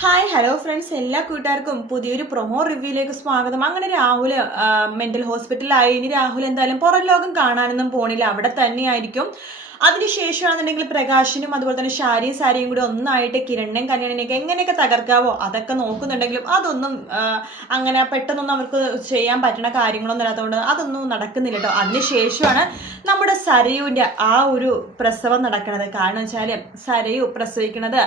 Hi hello friends, എല്ലാ കൂട്ടുകാർക്കും പുതിയൊരു പ്രൊമോ റിവ്യൂയിലേക്ക് സ്വാഗതം. അങ്ങനെ രാഹുൽ മെന്റൽ ഹോസ്പിറ്റലായി. ഇനി രാഹുൽ എന്തായാലും പുറം ലോകം കാണാനൊന്നും പോണില്ല, അവിടെ തന്നെയായിരിക്കും. അതിനുശേഷമാണെന്നുണ്ടെങ്കിൽ പ്രകാശിനും അതുപോലെ തന്നെ ഷാരിയും സാരിയും കൂടി ഒന്നായിട്ട് കിരണിനെയും കല്യാണിനെയൊക്കെ എങ്ങനെയൊക്കെ തകർക്കാവോ അതൊക്കെ നോക്കുന്നുണ്ടെങ്കിലും അതൊന്നും അങ്ങനെ പെട്ടെന്നൊന്നും അവർക്ക് ചെയ്യാൻ പറ്റുന്ന കാര്യങ്ങളൊന്നും ഇല്ലാത്തതുകൊണ്ട് അതൊന്നും നടക്കുന്നില്ല കേട്ടോ. അതിനുശേഷമാണ് നമ്മുടെ സരയുവിൻ്റെ ആ ഒരു പ്രസവം നടക്കുന്നത്. കാരണം വെച്ചാൽ സരയു പ്രസവിക്കുന്നത്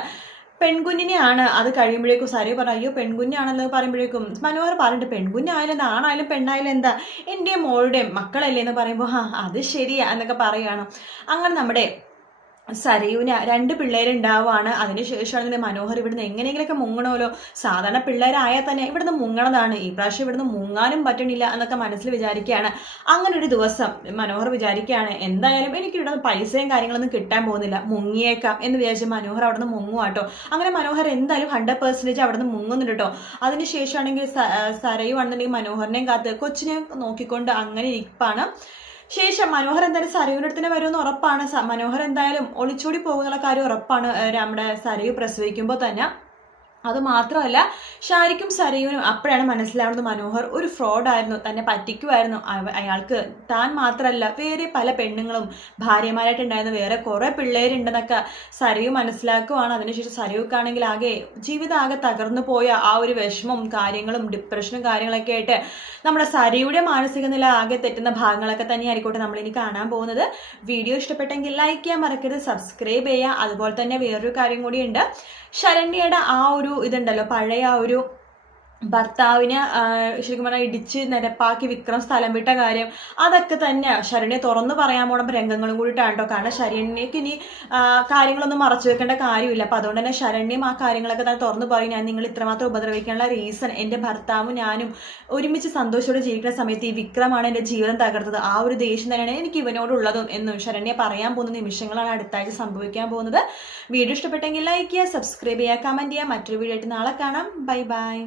പെൺകുഞ്ഞിനെയാണ്. അത് കഴിയുമ്പോഴേക്കും സരയു പറഞ്ഞു, അയ്യോ പെൺകുഞ്ഞാണെന്ന് പറയുമ്പോഴേക്കും മനോഹർ പറഞ്ഞിട്ട്, പെൺകുഞ്ഞായാലും എന്താ, ആണായാലും പെണ്ണായാലും എന്താ, എൻ്റെയും മോളുടെയും മക്കളല്ലേ എന്ന് പറയുമ്പോൾ അത് ശരിയാ എന്നൊക്കെ പറയുകയാണ്. അങ്ങനെ നമ്മുടെ സരയുവിന് 2 പിള്ളേരുണ്ടാവുകയാണ്. അതിനുശേഷമാണ് മനോഹർ ഇവിടുന്ന് എങ്ങനെയെങ്കിലൊക്കെ മുങ്ങണമല്ലോ. സാധാരണ പിള്ളേരായാൽ തന്നെ ഇവിടുന്ന് മുങ്ങണതാണ്, ഈ പ്രാവശ്യം ഇവിടുന്ന് മുങ്ങാനും പറ്റണില്ല എന്നൊക്കെ മനസ്സിൽ വിചാരിക്കുകയാണ്. അങ്ങനെ ഒരു ദിവസം മനോഹർ വിചാരിക്കുകയാണ്, എന്തായാലും എനിക്ക് ഇവിടുന്ന് പൈസയും കാര്യങ്ങളൊന്നും കിട്ടാൻ പോകുന്നില്ല, മുങ്ങിയേക്കാം എന്ന് വിചാരിച്ച് മനോഹർ അവിടുന്ന് മുങ്ങുവാട്ടോ. അങ്ങനെ മനോഹർ എന്തായാലും 100% അവിടുന്ന് മുങ്ങുന്നുണ്ട് കേട്ടോ. അതിനുശേഷമാണെങ്കിൽ സരയു ആണെന്നുണ്ടെങ്കിൽ മനോഹറിനെയും കാത്ത് കൊച്ചിനെ നോക്കിക്കൊണ്ട് അങ്ങനെ ഇരിപ്പാണ്. ശേഷം മനോഹർ എന്തായാലും സരയുവിൻ്റെ അടുത്ത് വരുമെന്ന് ഉറപ്പാണ്. മനോഹർ എന്തായാലും ഒളിച്ചോടി പോകുന്നുള്ള കാര്യം ഉറപ്പാണ് നമ്മുടെ സരയു പ്രസവിക്കുമ്പോൾ തന്നെ. അത് മാത്രമല്ല, ഷാരിക്കും സരയുവിനും അപ്പോഴാണ് മനസ്സിലാവുന്നത് മനോഹർ ഒരു ഫ്രോഡായിരുന്നു, തന്നെ പറ്റിക്കുമായിരുന്നു. അയാൾക്ക് താൻ മാത്രമല്ല വേറെ പല പെണ്ണുങ്ങളും ഭാര്യമാരായിട്ടുണ്ടായിരുന്നു, വേറെ കുറേ പിള്ളേരുണ്ടെന്നൊക്കെ സരയു മനസ്സിലാക്കുവാണ്. അതിനുശേഷം സരയുക്കാണെങ്കിൽ ആകെ ജീവിതം ആകെ തകർന്നു പോയ ആ ഒരു വിഷമവും കാര്യങ്ങളും ഡിപ്രഷനും കാര്യങ്ങളൊക്കെ ആയിട്ട് നമ്മുടെ സരയുടെ മാനസിക നില ആകെ തെറ്റുന്ന ഭാഗങ്ങളൊക്കെ തന്നെയായിരിക്കട്ടെ നമ്മളിനി കാണാൻ പോകുന്നത്. വീഡിയോ ഇഷ്ടപ്പെട്ടെങ്കിൽ ലൈക്ക് ചെയ്യാൻ മറക്കരുത്, സബ്സ്ക്രൈബ് ചെയ്യുക. അതുപോലെ തന്നെ വേറൊരു കാര്യം കൂടിയുണ്ട്, ശരണ്യയുടെ ആ ഒരു ഇതുണ്ടല്ലോ, പഴയ ആ ഒരു ഭർത്താവിനെ ശരിക്കും പറഞ്ഞാൽ ഇടിച്ച് നിരപ്പാക്കി വിക്രം സ്ഥലം വിട്ട കാര്യം, അതൊക്കെ തന്നെ ശരണ്യ തുറന്നു പറയാൻ പോണ രംഗങ്ങളും കൂടിയിട്ടാണ് കേട്ടോ. കാരണം ശരണ്യക്ക് ഇനി കാര്യങ്ങളൊന്നും മറച്ചു വെക്കേണ്ട കാര്യമില്ല. അപ്പം അതുകൊണ്ട് തന്നെ ശരണ്യം ആ കാര്യങ്ങളൊക്കെ തന്നെ തുറന്നു പറയും, ഞാൻ നിങ്ങൾ ഇത്രമാത്രം ഉപദ്രവിക്കാനുള്ള റീസൺ എൻ്റെ ഭർത്താവും ഞാനും ഒരുമിച്ച് സന്തോഷത്തോടെ ജീവിക്കുന്ന സമയത്ത് ഈ വിക്രമാണ് എൻ്റെ ജീവിതം തകർത്തത്, ആ ഒരു ദേഷ്യം തന്നെയാണ് എനിക്ക് ഇവനോടുള്ളതും എന്നും ശരണ്യ പറയാൻ പോകുന്ന നിമിഷങ്ങളാണ് അടുത്താഴ്ച സംഭവിക്കാൻ പോകുന്നത്. വീഡിയോ ഇഷ്ടപ്പെട്ടെങ്കിൽ ലൈക്ക് ചെയ്യുക, സബ്സ്ക്രൈബ് ചെയ്യുക, കമൻറ്റ് ചെയ്യുക. മറ്റൊരു വീഡിയോ ആയിട്ട് നാളെ കാണാം. Bye bye.